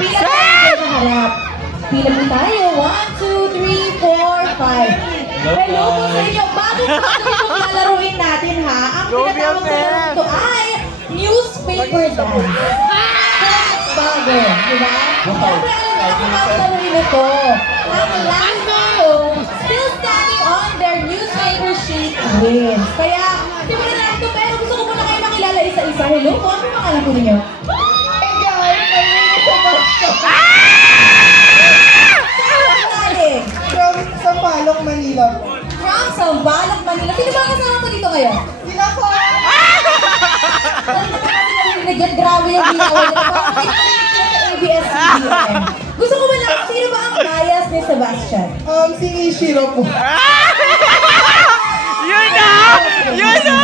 Pila po tayo sa harap. Pila po tayo. 1, 2, 3, 4, 5. Hello po sa inyo. Bago po itong lalaruin natin ha. Ang pinatawag sa laro ito ay newspaper dance. Bago, di ba? Siyempre alam niyo ang laruin ito. Ang last row, still standing on their newspaper sheet wins. Kaya, simulan na ito, pero gusto ko muna kayo makilala isa-isa. Hello po, ano yung pangalan po ninyo? Hey guys, my name is Sebastian from Sampaloc, Manila po. From Sampaloc, Manila. Sino ba ang kasama mo dito ngayon? Sila po! Grabe yung ginawa nila. ABS-CBN. Gusto ko malaman, sino ba ang bias ni Sebastian? Si Ishiro po. Yun na! Yun na!